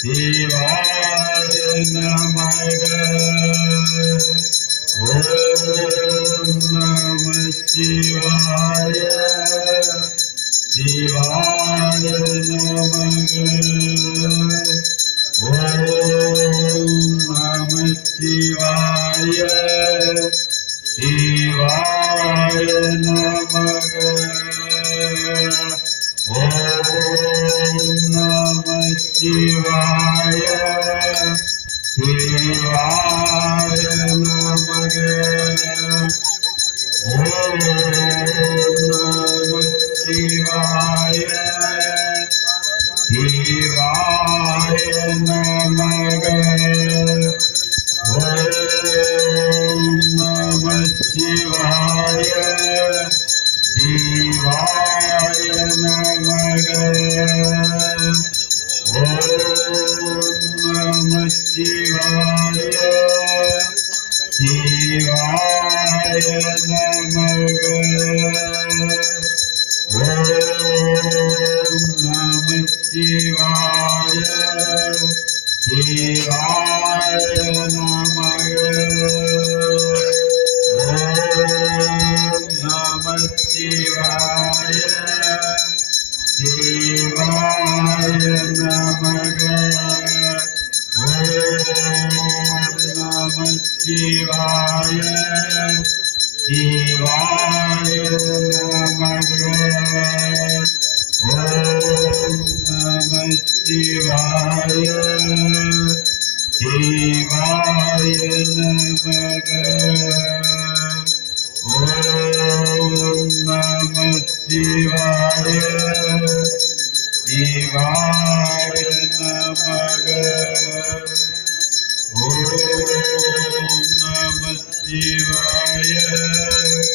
Shiva நமக. ஓம் நம சிவாய சிவாய நமக. ஓம் நம சிவாய சிவாய நமக. ஓம் நம சிவாய சிவாய நமக. ஓம் நம சிவாய சிவாய நமக. ஓம் நம சிவாய சிவாய நமக. ஓம் நம சிவாய சிவாய நமக. ஓம் நம சிவாய சிவாய நமக. ஓம் நம சிவாய சிவாய நமக. ஓம் நம சிவாய சிவாய நமக. ஓம் நம சிவாய சிவாய நமக. ஓம் நம சிவாய சிவாய நமக. ஓம் நம சிவாய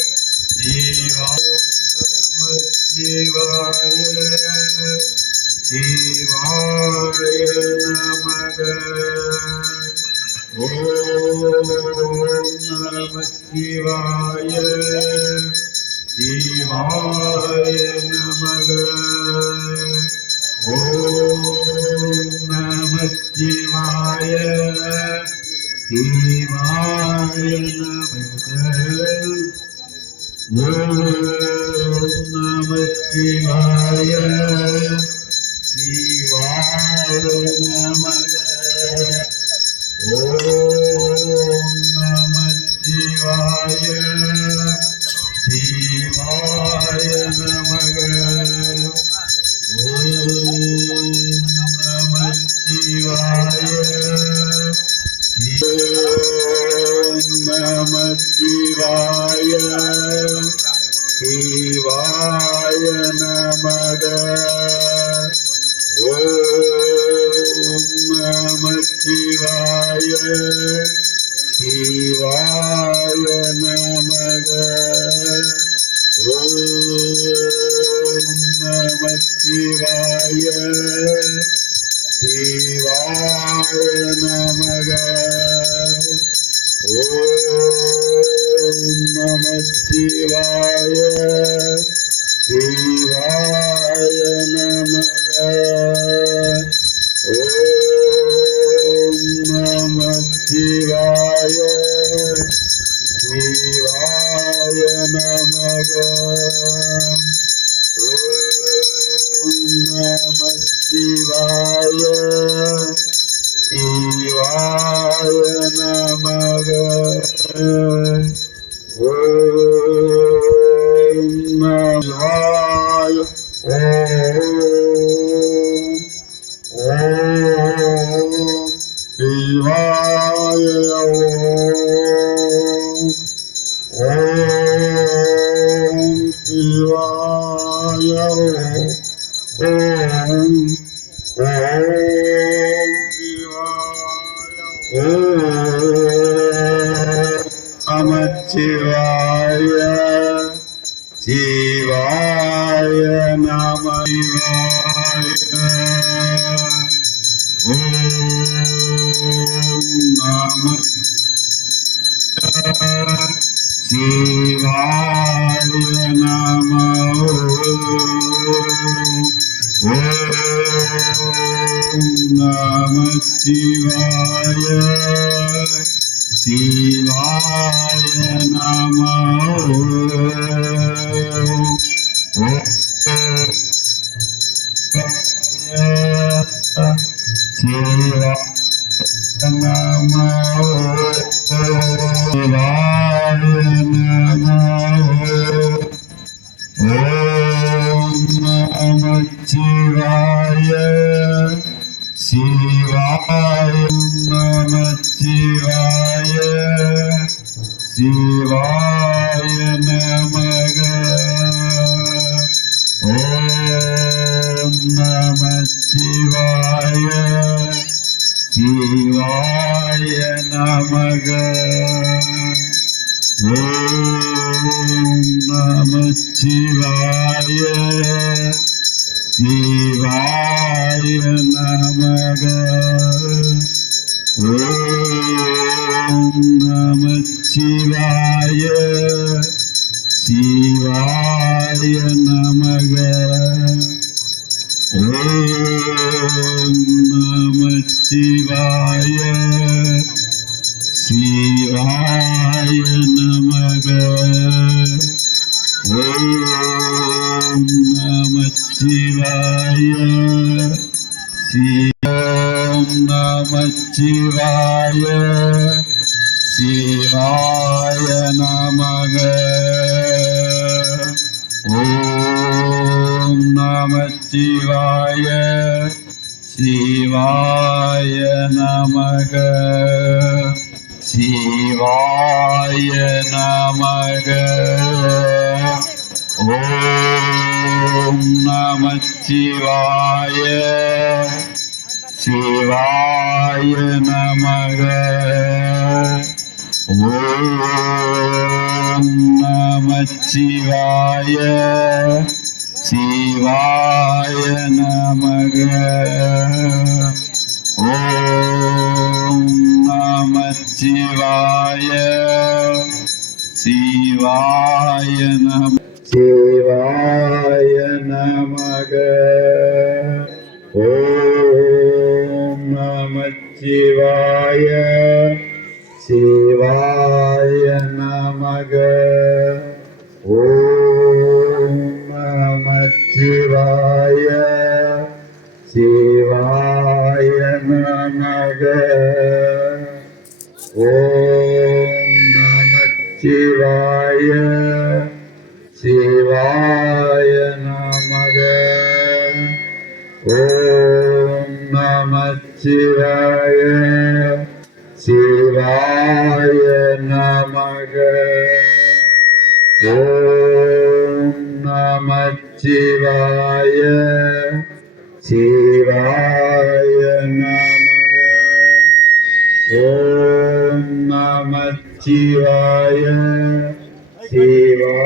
சிவாய சிவாய நமக. ஓம் நம சிவாய சிவாய நமக. ஓம் நம சிவாய சிவாய நமக. ஓம் நம சிவாய சிவாய நமக. ஓம் நம சிவாய சிவாய நமக. ஓம் நம சிவாய ஓம் நம சிவாய சிவாய நமக. ஓம் நம சிவாய சிவாய நமக. ஓம் நம சிவாய சிவாய நமக. ஓம் நம சிவாய சிவாய நமக. ஓம் நம சிவாய சிவாய நமக. ஓம் நம சிவாய சிவாய நமக. ஓம் நம சிவாய. ஓம் சிவாய. ஓம் சிவாய. ஓம் நமச்சிவாய சிவாய நம சிவாய. ஓம் நம சிவாய நம. ஓம் நமச்சிவாய சிவாய நம சிவாய நம நமச்சிவாய சிவாய நமச்சிவாய சிவாய நமக ஓம் நமச்சிவாய சிவாய நமக ஓம் நமச்சிவாய சிவாய நமக ஓம் நமச்சிவாய சிவாய நமக ஓம் நமச்சிவாய சிவாய நமக ஓம் நமச்சிவாய ஓம் நமச்சிவாய சிவாய நமக ஓம் நமச்சிவாய சிவாய நமக சிவாய நமக ஓம் நமச்சிவாய சிவாய நமக ஓம் நமச்சிவாய சிவாய நமக ஓம் நமச்சிவாய சிவாய நம சிவாய நமக ஓம் நமச்சிவாய சிவாய நமக ஓம் நமச்சிவாய சிவாய நமக ஓம் நமச்சிவாய சிவாய நமக ஓம் நமச்சிவாய சிவாய நமக ஓம் நமச்சிவாய சிவாய நமக ஓம் நமச்சிவாய சிவா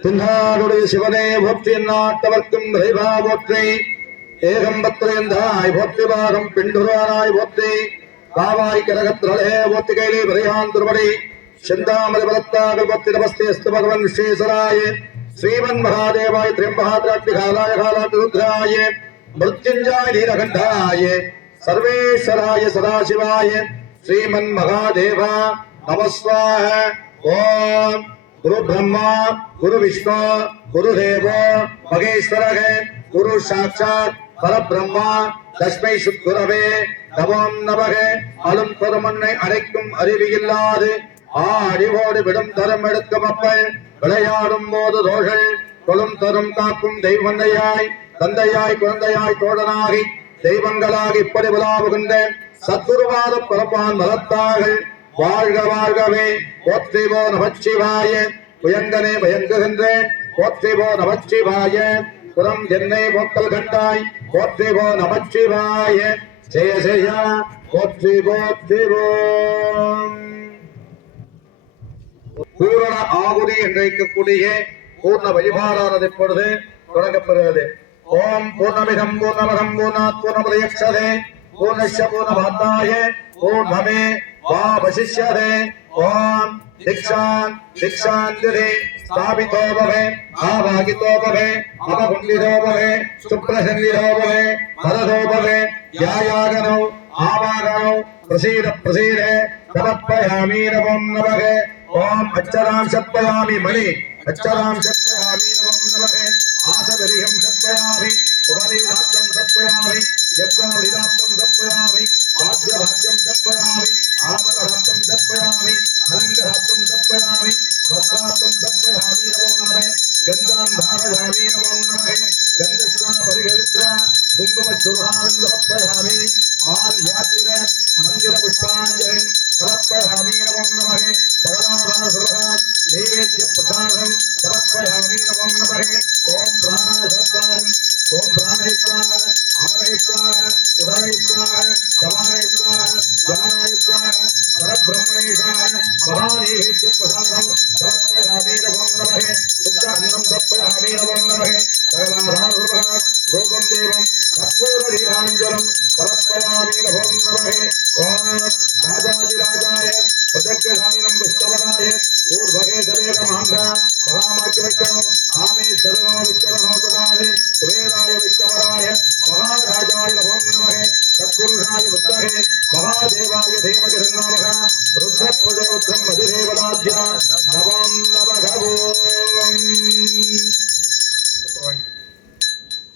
தென்னாடுடைய சிவனே போற்றி நாட்டவர்க்கும் விரைவா போற்றி ஏகம்பத்திரந்தாய் போற்றி பாகம் பிண்டுரானாய் போற்றி காவாய் கரகத்திரளே போற்றி கைலே விரையான் திருமடி செந்தாமரை பலத்தாக போற்றி நமஸ்தே அஸ்து பகவன் விஸ்வேஸ்வராய ஸ்ரீமன் மகாதேவாய் திரியம்பகாத்ராட்சி காலாய காலாட்டு ருத்ராய மிருத்யுஞ்சாய நீலகண்டாய சர்வேஸ்வராய சதாசிவாய ஸ்ரீமன் மகாதேவா நமஸ்வாஹ ஓம் गुरु ब्रह्मा गुरु विष्णु गुरु देव महेश्वर गुरु साक्षात पर ब्रह्मा तस्मै सुरवे नवम नवக அலும் பெருமண்ணை அடைக்கும் அறிவியில்லாது ஆடிவோடு விடும் தரம் எடுக்கும் அப்பல் விளையாடும் போது தோஷல் கொலும் தரும் காக்கும் தெய்வந்தையாய் தந்தையாய் குழந்தையாய் தோழனாகி தெய்வங்களாக இப்படி விழாவுகின்ற சத்குருவாத பிறப்பான் மலத்தார்கள் வாழ்க வாழ்கவே போற்றிவோ நமச்சிவாய புயங்கனே பயங்குகின்றேன் போற்றிவோ நமச்சிவாய புறம் என்னை போக்கல் கண்டாய் போற்றிவோ நமச்சிவாய ஜெய ஜெய போற்றி போற்றிவோம். பூரண ஆகுதி என்றைக்கக்கூடிய பூர்ண வழிபாடானது இப்பொழுது தொடங்கப்படுகிறது. ஓம் பூர்ணமிதம் பூர்ணமதம் பூர்ணாத் பூர்ணமுதயக்ஷதே பூர்ணஸ்ய பூர்ணமாதாய பூர்ணமே வாவசிஷ்யதே. ஓம் தீக்ஷான் தீக்ஷாஞ்சலி ஸ்தாபிதோ பவே ஆவாகிதோ பவே அபகுண்டிதோ பவே சுப்ரசன்னிதோ பவே பரதோ பவே யாயாகனோ ஆவாகனோ பிரசீத பிரசீத சமர்ப்பயாமி நமோ நமः. ஓம் அச்சராம் சத்பயாமி மணி அச்சராம் சத்பயாமி நமோ நமः. ஆசபரியம் சத்பயாமி உபரிதாப்தம் சத்பயாமி யத்வாரிதாப்தம் சத்பயாமி வாத்யவாத்யம் சத்பயாமி ஆபரஹாப்தம் சத்பயாமி அலங்கராப்தம் சத்பயாமி வஸ்த்ராப்தம் சத்பயாமி நமோ நமः. கங்காம் தாரயாமி நமோ நமः. கந்தஸ்நான பரிகரித்ர குங்குமச்சுர்ணானந்த சத்பயாமி மால்யாத்திர மந்திர புஷ்பாஞ்சலி சமர்ப்பயாமி நமோ நமः. சகலாதாசுரகாத் நைவேத்ய பிரசாதம் சமர்ப்பயாமி நமோ நமः. ஓம் பிராணாசத்காரம் ஓம் பிராணேஸ்வர அமரேஸ்வர சுதரேஸ்வர சமானேஸ்வர ஜானேஸ்வர பரபிரம்மணேஸ்வர மகாநைவேத்ய பிரசாதம் சமர்ப்பயாமி நமோ நமः. சுத்த அன்னம் சமர்ப்பயாமி நமோ நமः. சகலாதாசுரகாத் ரோகம் தேவம் கற்பூர தீபாஞ்சலம் சமர்ப்பயாமி நமோ நமः. ஓம் ராஜாதிராஜாய பிரத்யக்ஷாமினம் விஷ்ணவராய பூர்வகேசரே நமः. மகாமாக்கியவச்சனம் ஆமே சர்வோ விஷ்ணவோ ததானே சுரேராய விஷ்ணவராய மகாராஜாய நமோ நமः. சத்புருஷாய வித்மஹே மகாதேவாய தீமஹி தன்னோः ருத்ரப்ரஜோத்ரம் அதிதேவதாத்ய நமோ நமः.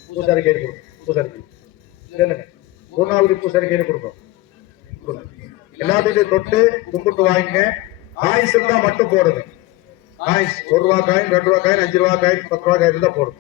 பூசாரி கையில் கொடுக்கும். பூசாரி இல்லைங்க பூர்ணாவதி பூசாரி கையில் கொடுக்கும். எல்லாத்தையும் தொட்டு கும்பிட்டு வாங்கிங்க. காய்ஸ் இருந்தா மட்டும் போடுங்க. காய்ஸ் 1 ரூபா காயின் 2 ரூபா காயின் 5 ரூபா காயின் 10 ரூபா காயின் இருந்தா போடுங்க.